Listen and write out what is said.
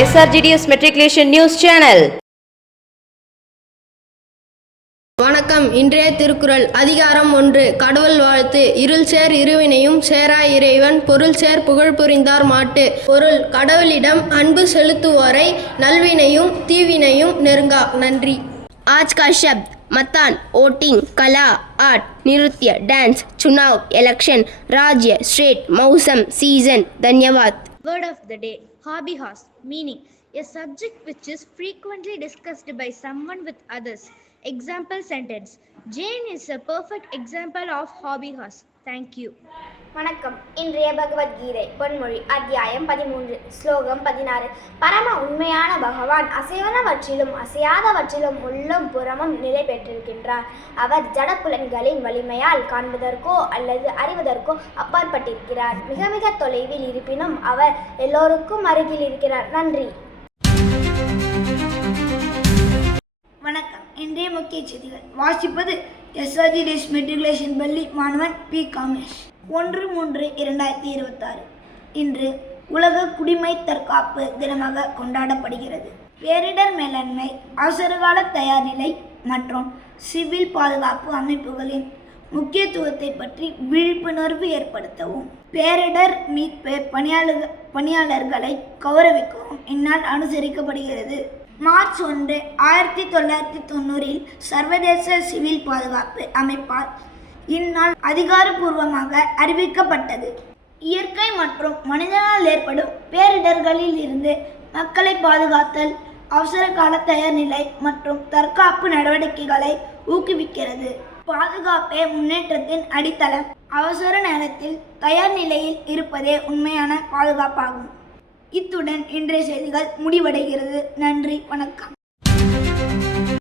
SRGDS Matriculation News Channel. வணக்கம். இன்றைய திருக்குறள் அதிகாரம் 1. கடவுள் வாழ்த்து. இருள் சேர் இருவினையும் சேராய் இறைவன் பொருள் சேர் புகழ் புரிந்தார் மாட்டு. பொருள்: கடவுளிடம் அன்பு செலுத்துவோரை நல்வினையும் தீவினையும் நெருங்கா. நன்றி. आज का शब्द मतदान, वोटिंग, कला, आर्ट, नृत्य, डांस, चुनाव, इलेक्शन, राज्य, स्टेट, मौसम, सीजन. धन्यवाद. Word of the day: hobby horse, meaning a subject which is frequently discussed by someone with others. Example sentence: Jane is a perfect example of hobby horse. Thank you. வணக்கம். இன்றைய பகவத்கீதை பொன்மொழி அத்தியாயம் 13 ஸ்லோகம் 16. பரம உண்மையான பகவான் அசைவனவற்றிலும் அசையாதவற்றிலும் உள்ளும் புறமும் நிலை பெற்றிருக்கின்றார். அவர் ஜடப்புலன்களின் வலிமையால் காண்பதற்கோ அல்லது அறிவதற்கோ அப்பாற்பட்டிருக்கிறார். மிக மிக தொலைவில் இருப்பினும் அவர் எல்லோருக்கும் அருகில் இருக்கிறார். நன்றி. வணக்கம். இன்றைய முக்கிய செய்திகள் வாசிப்பது SRGDS மெட்ரிகுலேஷன் பள்ளி மாணவன் பி. காமேஷ். 1/3/2026 இன்று உலக குடிமை தற்காப்பு தினமாக கொண்டாடப்படுகிறது. பேரிடர் மேலாண்மை, அவசரகால தயார்நிலை மற்றும் சிவில் பாதுகாப்பு அமைப்புகளின் முக்கியத்துவத்தை பற்றி விழிப்புணர்வு ஏற்படுத்தவும், பேரிடர் மீட்பு பணியாளர்களை கௌரவிக்கவும் இந்நாள் அனுசரிக்கப்படுகிறது. மார்ச் 1, 1990 சர்வதேச சிவில் பாதுகாப்பு அமைப்பால் இந்நாள் அதிகாரப்பூர்வமாக அறிவிக்கப்பட்டது. இயற்கை மற்றும் மனிதனால் ஏற்படும் பேரிடர்களில் இருந்து மக்களை பாதுகாத்தல், அவசர கால தயார்நிலை மற்றும் தற்காப்பு நடவடிக்கைகளை ஊக்குவிக்கிறது. பாதுகாப்பே முன்னேற்றத்தின் அடித்தளம். அவசர நேரத்தில் தயார் நிலையில் இருப்பதே உண்மையான பாதுகாப்பாகும். இத்துடன் இன்றைய செய்திகள் முடிவடைகிறது. நன்றி, வணக்கம்.